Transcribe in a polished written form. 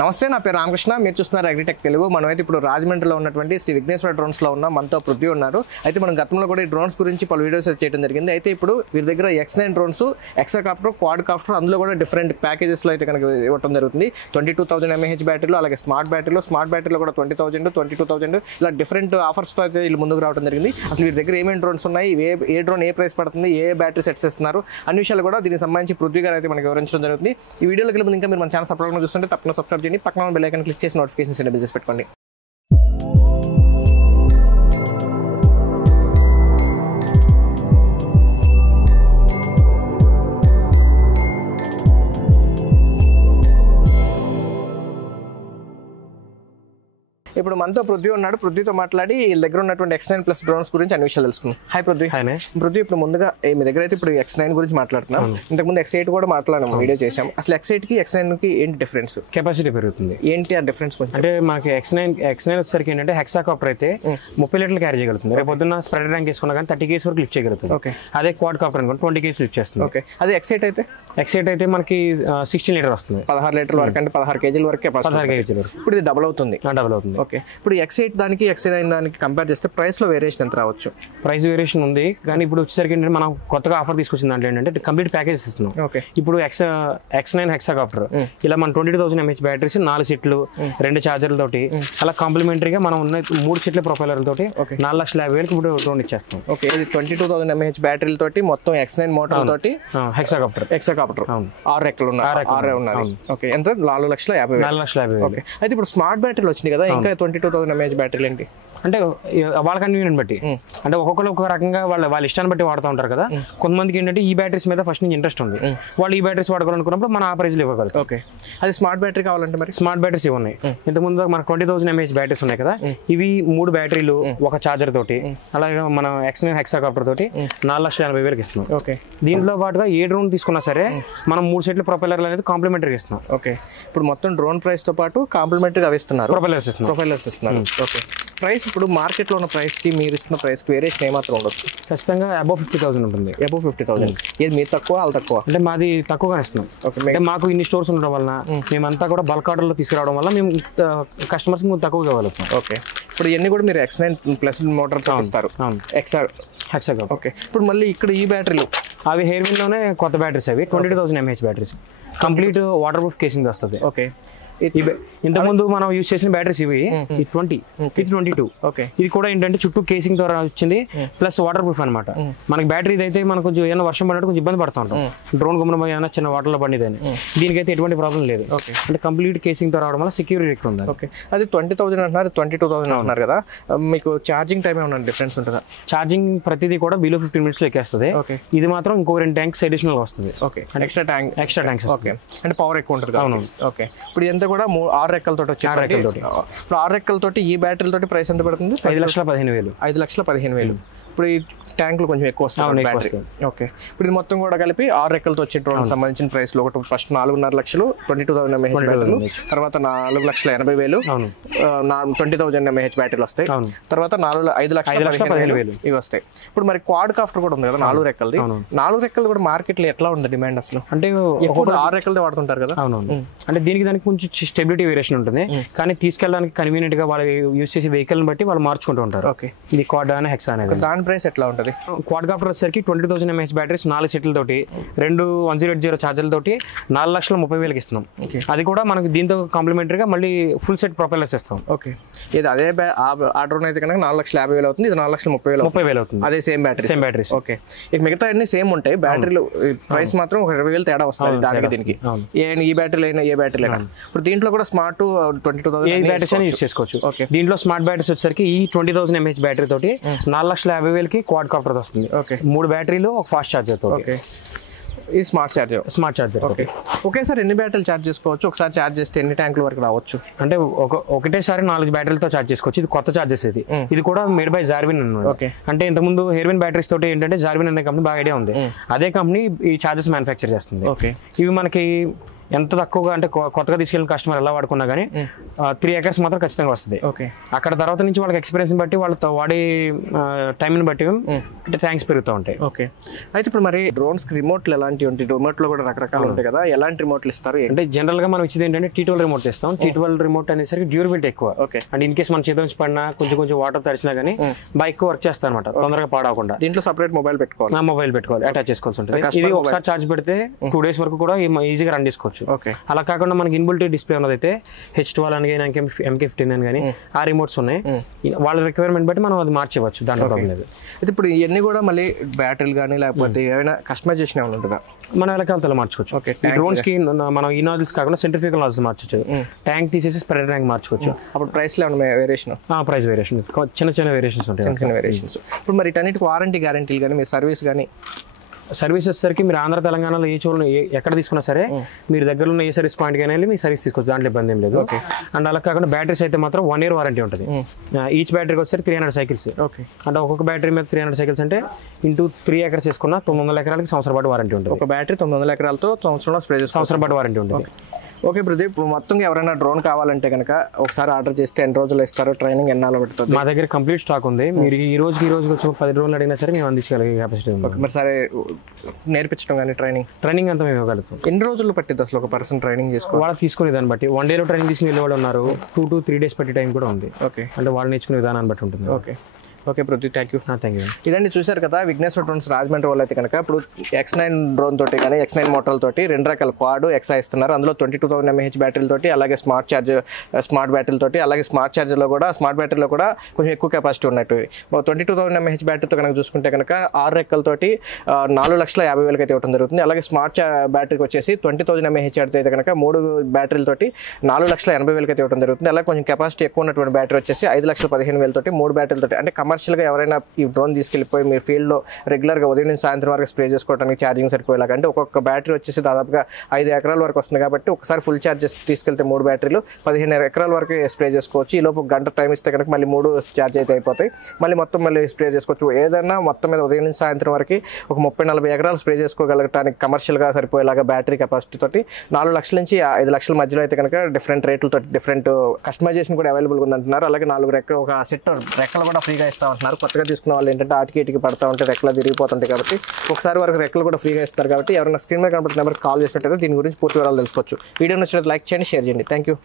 నమస్తే, నా పేరు రామకృష్ణ. మీరు చూస్తున్నారు అగ్రిటెక్ తెలుగు. మనమైతే ఇప్పుడు రాజమండ్రిలో ఉన్నటువంటి శ్రీ విఘ్నేశ్వర డ్రోన్స్లో ఉన్నాం. మనతో పృథ్వీ ఉన్నారు. అయితే మనం గతంలో కూడా ఈ డ్రోన్స్ గురించి పలు వీడియోస్ చేయడం జరిగింది. అయితే ఇప్పుడు వీరి దగ్గర X9 డ్రోన్స్, ఎక్సాకాప్టర్, క్వాడ్ కాప్టర్, అందులో కూడా డిఫరెంట్ ప్యాకేజెస్లో అయితే కనుక ఇవ్వడం జరుగుతుంది. 22,000 mAh బ్యాటరీలో, అలాగే స్మార్ట్ బ్యాటరీలో కూడా 20,000, 22,000 ఇలా డిఫరెంట్ ఆఫర్స్తో అయితే వీళ్ళు ముందుకు రావడం జరిగింది. అసలు వీరి దగ్గర ఏమేమి డ్రోన్స్ ఉన్నాయి, ఏ డ్రోన్ ఏ ప్రైస్ పడుతుంది, ఏ బ్యాటరీ సెట్స్ ఇస్తున్నారు అన్ని విషయాలు కూడా దీనికి సంబంధించి పృథ్వీ గారు అయితే మనకి వివరించడం జరుగుతుంది. ఈ వీడియోలోకి వెళ్ళి ఇంకా మీరు మన ఛానల్ సబ్స్క్రైబ్ చూస్తుంటే తప్పకుండా సబ్స్క్రైబ్ చేయండి. పక్కన బెల్ ఐకాన్ క్లిక్ చేసి నోటిఫికేషన్స్ ఎనేబుల్ చేసి పెట్టుకోండి. ఇప్పుడు మనతో పృథ్వీ ఉన్నాడు. పృథ్వీతో మాట్లాడి వీళ్ళ దగ్గర ఉన్నటువంటి X9 ప్లస్ డ్రోన్స్ గురించి అన్ని విషయాలు తెలుసుకున్నాం. హాయ్ పృథ్వీ. పృథ్వీ, ఇప్పుడు ముందుగా మీ దగ్గర అయితే ఇప్పుడు X9 గురించి మాట్లాడుతున్నాం. ఇంతకుముందు X8 కూడా మాట్లాడాము, వీడియో చేసాం. అసలు X8 కి X9 కి ఏంటి డిఫరెన్స్? కెపాసిటీ పెరుగుతుంది. ఏంటి ఆ డిఫరెన్స్? అంటే మనకి X9 వచ్చేసరికి ఏంటంటే హెక్సాకాప్టర్ అయితే 30 లీటర్లు క్యారీ చేయగలుగుతుంది. రేపు పొద్దున్న స్ప్రెడ్ ర్యాంక్ వేసుకున్నా కానీ 30 kg వరకు లిఫ్ట్ చేయగలుగుతుంది. అదే క్వాడ్ కాప్టర్ అనుకోండి 20 kg లిఫ్ట్ చేస్తుంది. అదే X8 అయితే మనకి 16 లీటర్ వస్తుంది. 16 లీటర్ల వరకు, అంటే 16 kg వరకు. 16 kg వరకు. ఇప్పుడు ఇది డబుల్ అవుతుంది. ఓకే, ఇప్పుడు X8 దానికి X9 దానికి కంపేర్ చేస్తే ప్రైస్ లో వేరియేషన్ ఎంత రావచ్చు? ప్రైస్ వేరియేషన్ ఉంది, కానీ ఇప్పుడు వచ్చేసరికి ఏంటంటే మనం కొత్తగా ఆఫర్ తీసుకొచ్చిన దాంట్లో ఏంటంటే కంప్లీట్ ప్యాకేజ్ ఇస్తున్నాం. ఇప్పుడు X9 హెక్సాకాప్టర్ ఇలా మన 22,000 mAh బ్యాటరీస్ 4 సెట్లు 2 ఛార్జర్ల తోటి అలా కాంప్లిమెంటరీగా మనం ఉన్న 3 సెట్ల ప్రొఫైలర్ తోటి 4,50,000 ఇప్పుడు డ్రోన్ ఇచ్చేస్తాం. ఓకే, ఇది 22,000 mAh బ్యాటరీల తోటి మొత్తం X9 మోటార్ తోటి హెక్సాకాప్టర్ 6 రెక్కలు ఉన్నాయి. ఓకే, ఎంత? 4,50,000. ఓకే, అయితే ఇప్పుడు స్మార్ట్ బ్యాటరీలు వచ్చినాయి కదా, ఇంకా 22,000 mAh బ్యాటరీలు ఏంటి? అంటే వాళ్ళ కన్వీనియన్స్ బట్టి, అంటే ఒక్కొక్కరు ఒక్కొక్క రకంగా వాళ్ళ ఇష్టాన్ని బట్టి వాడుతూ ఉంటారు కదా. కొంతమందికి ఏంటంటే ఈ బ్యాటరీస్ మీద ఫస్ట్ నుంచి ఇంట్రెస్ట్ ఉంది, వాళ్ళు ఈ బ్యాటరీస్ వాడుకోవాలనుకున్నప్పుడు మన ఆ ప్రైజ్లో ఇవ్వగలుగుతాం. ఓకే, అది స్మార్ట్ బ్యాటరీ కావాలంటే మరి స్మార్ట్ బ్యాటరీస్ ఇవి ఉన్నాయి. ఇంతకుముందు మనకు 20,000 mAh బ్యాటరీస్ ఉన్నాయి కదా, ఇవి 3 బ్యాటరీలు ఒక ఛార్జర్ తోటి, అలాగే మన X9 హెక్సాకాప్టర్ తోటి 4,80,000 ఇస్తున్నాం. ఓకే, దీంట్లో పాటుగా ఏ డ్రోన్ తీసుకున్నా సరే మనం 3 సెట్ల ప్రొపైలర్లు అనేది కాంప్లిమెంటరీ ఇస్తున్నాం. ఓకే, ఇప్పుడు మొత్తం డ్రోన్ ప్రైస్ తో పాటు కాంప్లిమెంటరీగా ఇస్తున్నారు, ప్రొపైలర్స్ ఇస్తున్నారు. ఓకే, ప్రైస్ ఇప్పుడు మార్కెట్ లో ఉన్న ప్రైస్ కి మీరు ఇస్తున్న ప్రైస్ కి వేరియేషన్ ఏమాత్రం ఉండొచ్చు? ఖచ్చితంగా అబౌవ్ 50,000 ఉంటుంది. అబౌవ్ 50,000. ఏది మీరు తక్కువ, వాళ్ళు తక్కువ? అంటే మాది తక్కువగానే ఇస్తున్నాం. అంటే మాకు ఇన్ని స్టోర్స్ ఉండడం వల్ల, మేమంతా కూడా బల్క్ ఆర్డర్లో తీసుకురావడం వల్ల మేము కస్టమర్స్ తక్కువగా ఇవ్వగలుగుతాం. ఓకే, ఇప్పుడు ఇవన్నీ కూడా మీరు X9 ప్లస్ మోటార్ ఇస్తారు. హెక్సాకాప్టర్. ఓకే, ఇప్పుడు మళ్ళీ ఇక్కడ ఈ బ్యాటరీలు అవి హెయిర్విన్లోనే కొత్త బ్యాటరీస్, అవి 20,000 mAh batteries, complete water proof casing వస్తుంది. ఓకే, ఇంతకుముందు మనం యూజ్ చేసిన బ్యాటరీస్ ఇవి 20, ఇది 22. ఓకే, ఇది కూడా ఏంటంటే చుట్టూ కేసింగ్ ద్వారా వచ్చింది, ప్లస్ వాటర్ ప్రూఫ్ అనమాట. మనకి బ్యాటరీ అయితే మనకు కొంచెం ఏమైనా వర్షం పడినట్టు కొంచెం ఇబ్బంది పడుతూ ఉంటాం, డ్రోన్ గుమ్మన ఏమైనా చిన్న వాటర్లో పడిదని. దీనికైతే ఎటువంటి ప్రాబ్లం లేదు. అంటే కంప్లీట్ కేసింగ్ తో రావడం వల్ల సెక్యూరిటీ ఎక్కువ ఉంది. ఓకే, అది 20,000 అంటున్నారు, 22,000 అంటున్నారు కదా, మీకు ఛార్జింగ్ టైం ఏమైనా డిఫరెన్స్ ఉంటుందా? ఛార్జింగ్ ప్రతిదీ కూడా బిలో 15 minutes లో ఎక్కేస్తుంది. ఇది మాత్రం ఇంకో 2 ట్యాంక్స్ అడిషనల్ వస్తుంది. Okay, extra tanks. ఓకే, అంటే పవర్ ఎక్కువ ఉంటుంది. అవును. ఓకే, ఇప్పుడు ఎంత కూడా 6 రెక్కలతో వచ్చి 6 రెక్కలతోటి, ఇప్పుడు 6 రెక్కలతోటి ఈ బ్యాటరీలతోటి ప్రైస్ ఎంత పడుతుంది? 5,15,000. 5,15,000. ఇప్పుడు ఈ ట్యాంకులు కొంచెం ఎక్కువ వస్తాయి. ఓకే, ఇప్పుడు ఇది మొత్తం కూడా కలిపి 6 రెక్కలతో వచ్చే డ్రోన్ సంబంధించిన ప్రైస్ లో ఒకటి ఫస్ట్ 4.5 లక్షలు 22,000 mAh బ్యాటరీలు, తర్వాత 4,80,000, 20,000 mAh బ్యాటరీలు వస్తాయి, తర్వాత 5,15,000 ఇవి వస్తాయి. ఇప్పుడు మరి క్వాడ్ కాప్టర్ కూడా ఉంది కదా 4 రెక్కలది. 4 రెక్కలు కూడా మార్కెట్ లో ఎట్లా ఉంది డిమాండ్ అసలు? అంటే 6 రెక్కలదే వాడుతుంటారు కదా. అవునవును, అంటే దానికి కొంచెం స్టెబిలిటీ వేరియేషన్ ఉంటుంది, కానీ తీసుకెళ్ళడానికి కన్వీనియంట్ గా వాళ్ళు యూజ్ చేసే వెహికల్ బట్టి వాళ్ళు మార్చుకుంటూ ఉంటారు. ఓకే, ఇది క్వాడ్ అనే హెక్సా అనేది. దాని ప్రైస్ ఎట్లా ఉంటుంది? క్వాడ్ కాప్టర్ వచ్చేసరికి 20,000 mAh బ్యాటరీస్ 4 సెట్లతోటి 2 1080 ఛార్జర్లతోటి 4,30,000 ఇస్తున్నాం. అది కూడా మనకి దీంతో కాంప్లిమెంటరీగా మళ్ళీ ఫుల్ సెట్ ప్రొపైలర్స్ ఇస్తాం. ఓకే, ఇది అదే ఆ డ్రోన్ అయితే కనుక 4,50,000 అవుతుంది, ఇది 4,30,000 అవుతుంది. అదే సేమ్ బ్యాటరీస్. ఓకే, ఇక మిగతా అన్ని సేమ్ ఉంటాయి, బ్యాటరీలు ప్రైస్ మాత్రం 20,000 తేడా వస్తుంది దానికి దీనికి. ఈ బ్యాటరీలు అయినా ఏ బ్యాటరీ అయినా. ఇప్పుడు దీంట్లో కూడా స్మార్ట్ 22,000 బ్యాటరీస్ యూజ్ చేసుకోవచ్చు. దీంట్లో స్మార్ట్ బ్యాటరీస్ వచ్చేసరికి ఈ 20,000 mAh బ్యాటరీ తోటి 4,50,000 క్వాడ్ కాప్టర్ వస్తుంది. ఓకే, 3 బ్యాటరీలు ఒక ఫాస్ట్ ఛార్జర్ తో. ఓకే, ఈ స్మార్ట్ ఛార్జర్. ఓకే, ఒకేసారి ఎన్ని బ్యాటరీలు ఛార్జ్ చేసుకోవచ్చు? ఒకసారి ఛార్జ్ చేస్తే ఎన్ని ట్యాంకుల వరకు రావచ్చు? అంటే ఒకటేసారి 4 బ్యాటరీలతో ఛార్జ్ చేసుకోవచ్చు. ఇది కొత్త ఛార్జెస్, ఇది కూడా మేడ్ బై జార్విన్ అన్నమాట. ఓకే, అంటే ఇంతకుముందు హెయిర్విన్ బ్యాటరీస్ తోటి ఏంటంటే జార్విన్ అనే కంపెనీ బాగా ఐడియా ఉంది, అదే కంపెనీ ఈ ఛార్జెస్ మ్యానుఫ్యాక్చర్ చేస్తుంది. ఓకే, ఇవి మనకి ఎంత తక్కువగా అంటే కొత్తగా తీసుకెళ్ళిన కస్టమర్ ఎలా వాడుకున్నా కానీ 3 acres మాత్రం ఖచ్చితంగా వస్తుంది. అక్కడ తర్వాత నుంచి వాళ్ళకి ఎక్స్పీరియన్స్ బట్టి వాళ్ళతో వాడే టైంని బట్టి ట్యాంక్స్ పెరుగుతూ ఉంటాయి. ఓకే, అయితే ఇప్పుడు మరి డ్రోన్స్ రిమోట్లు ఎలాంటివి ఉంటాయి? రిమోట్లో కూడా రకరకాలు ఉంటాయి కదా, ఎలాంటి రిమోట్లు ఇస్తారు? అంటే జనరల్ గా మనం ఇచ్చేది ఏంటంటే T12 రిమోట్ ఇస్తాం. T12 రిమోట్ అనేసరికి డ్యూరబిలిటీ ఎక్కువ. అండ్ ఇన్ కేస్ మన చేతి నుంచి పడినా కొంచెం వాటర్ తడిచినా కానీ బాగా ఎక్కువ వర్క్ చేస్తాం అనమాట, తొందరగా పాడకుండా. దీంట్లో సపరేట్ మొబైల్ పెట్టుకోవాలి, అటాచ్ చేసుకోవాల్సి ఉంటుంది. ఇది ఒకసారి చార్జ్ పెడితే 2 days వరకు కూడా ఈజీగా రన్ చేసుకోవచ్చు. అలా కాకుండా మనకి ఇన్బుల్ట్ డిస్ప్లే ఉన్నదైతే H12 అని కానీ MK15 అని కానీ ఆ రిమోట్స్ ఉన్నాయి. వాళ్ళ రిక్వైర్మెంట్ బట్టి మనం అది మార్చేవచ్చు, దాంట్లో ప్రాబ్లం లేదు. అయితే ఇప్పుడు ఇవన్నీ కూడా మళ్ళీ బ్యాటరీలు కానీ లేకపోతే ఏమైనా కస్టమైజేషన్ ఏమైనా ఉంటుందా? మన ఎలకాలతో మార్చుకోవచ్చు. ఈ డ్రోన్స్ కి మనం ఈ నాజిల్స్ కాకుండా సెంట్రిఫ్యూగల్ నాజిల్స్ మార్చవచ్చు. ట్యాంక్ తీసేసి స్ప్రెడర్ ట్యాంక్ మార్చుకోవచ్చు. అప్పుడు ప్రైస్ లో ఏమైనా వేరియేషన్? ప్రైస్ వేరియేషన్, చిన్న వేరియేషన్స్ ఉంటాయి. చిన్న వేరియేషన్స్. ఇప్పుడు మరి ఇటన్నిటికి వారంటీ గ్యారంటీలు కానీ మీ సర్వీస్ కానీ? సర్వీస్ వచ్చేసరికి మీరు ఆంధ్ర తెలంగాణలో ఎక్కడ తీసుకున్నా సరే మీరు దగ్గర ఉన్న ఏ సర్వీస్ పాయింట్ కానీ వెళ్ళి మీ సర్వీస్ తీసుకోవచ్చు, దాంట్లో ఇబ్బంది ఏం లేదు. అండ్ అలా కాకుండా బ్యాటరీస్ అయితే మాత్రం 1 year వారంటీ ఉంటుంది. ఈచ్ బ్యాటరీకి వచ్చేసరికి 300 cycles. అంటే ఒక్కొక్క బ్యాటరీ మీద 300 cycles అంటే ఇంటూ 3 acres వేసుకున్న 900 ఎకరాలకి సంవత్సరం పాటు వారంటీ ఉంటుంది. ఒక బ్యాటరీ 900 ఎకరాలతో సంవత్సరం పాటు వారంటీ ఉంటుంది. ఓకే ప్రదీప్, ఇప్పుడు మొత్తంగా ఎవరైనా డ్రోన్ కావాలంటే కనుక ఒకసారి ఆర్డర్ చేస్తే ఎన్ని రోజులు ఇస్తారు? ట్రైనింగ్ ఎన్నాళ్ళు పడుతుంది? మా దగ్గర కంప్లీట్ స్టాక్ ఉంది. మీరు ఈ రోజుకి వచ్చి 10 డ్రోన్లు అడిగినా సరే మేము అందించగలిగే కెపాసిటీ ఉంది. మరి సరే నేర్పించడం కానీ ట్రైనింగ్ అంతా మేము ఇవ్వగలుగుతాం. ఎన్ని రోజులు పట్టింది అసలు ఒక పర్సన్ ట్రైనింగ్ చేసుకో? వాళ్ళు తీసుకునే దాన్ని బట్టి 1 day ట్రైనింగ్ తీసుకుని వెళ్ళే వాళ్ళు ఉన్నారు, 2 to 3 days పట్టే టైం కూడా ఉంది. అంటే వాళ్ళు నేర్చుకునే విధానాన్ని బట్టి ఉంటుంది. Okay Pradeep, thank you. ఇదండి చూసారు కదా విఘ్నేశ్వర డ్రోన్స్ రాజమండ్రి వాళ్ళు అయితే కనుక ఇప్పుడు X9 డ్రోన్ తోటి కానీ X9 మోటార్ల తోటి 2 రకాల క్వాడ్ ఎక్సా ఇస్తున్నారు. అందులో 22,000 mAh బ్యాటరీలతోటి, అలాగే స్మార్ట్ బ్యాటరీలతోటి, అలాగే స్మార్ట్ బ్యాటరీలో కూడా కొంచెం ఎక్కువ కెపాసిటీ ఉన్నట్టు. 22,000 mAh బ్యాటరీతో కనుక చూసుకుంటే కనుక 6 రెక్కలతోటి 4,50,000 అయితే ఇవ్వడం జరుగుతుంది. అలాగే స్మార్ట్ బ్యాటరీకి వచ్చేసి 20,000 mAh అయితే కనుక 3 బ్యాటరీలతోటి 4,80,000 అయితే ఇవ్వడం జరుగుతుంది. అలాగే కొంచెం కెపాసిటీ ఎక్కువ ఉన్నటువంటి బ్యాటరీ వచ్చేసి 5,15,000 తోటి 3 బ్యాటరీలతోటి. అంటే కమర్షియల్గా ఎవరైనా ఈ డ్రోన్ తీసుకెళ్ళిపోయి మీరు ఫీల్డ్లో రెగ్యులర్గా ఉదయం నుంచి సాయంత్రం వరకు స్ప్రే చేసుకోవడానికి ఛార్జింగ్ సరిపోయేలాగా, అంటే ఒక్కొక్క బ్యాటరీ వచ్చేసి దాదాపుగా 5 ఎకరాల వరకు వస్తుంది కాబట్టి ఒకసారి ఫుల్ ఛార్జ్ తీసుకెళ్తే 3 బ్యాటరీలు 15 ఎకరాల వరకు స్ప్రే చేసుకోవచ్చు. ఈ లోపు గంట టైం ఇస్తే కనుక మళ్ళీ 3 ఛార్జ్ అయితే అయిపోతాయి, మళ్ళీ స్ప్రే చేసుకోవచ్చు. ఏదైనా మొత్తం మీద ఉదయం నుంచి సాయంత్రం వరకు ఒక 30-40 ఎకరాలు స్ప్రే చేసుకోగలగటానికి కమర్షియల్గా సరిపోయేలాగా బ్యాటరీ కెపాసిటీ తోటి 4 లక్షల నుంచి 5 లక్షల మధ్యలో అయితే కనుక డిఫరెంట్ రేట్లతో డిఫరెంట్ కస్టమైజేషన్ కూడా అవైలబుల్గా ఉందంటున్నారు. అలాగే 4 రెక్కలు ఒక సెట్ రెక్కలు కూడా ఫ్రీగా ఇస్తూ ఉంటున్నారు. కొత్తగా తీసుకున్న వాళ్ళు ఏంటంటే ఆటికి పడతా ఉంటే రెక్కలు తిరిగిపోతుంటాయి కాబట్టి ఒకసారి వరకు రెక్కలు కూడా ఫ్రీగా ఇస్తారు. కాబట్టి ఎవరైనా స్క్రీన్ మీద కనబడుతున్న నెంబర్కి కాల్ చేసినట్టయితే దీని గురించి పూర్తి వివరాలు తెలుసుకోవచ్చు. వీడియో నచ్చినట్టు లైక్ చేయండి, షేర్ చేయండి. Thank you.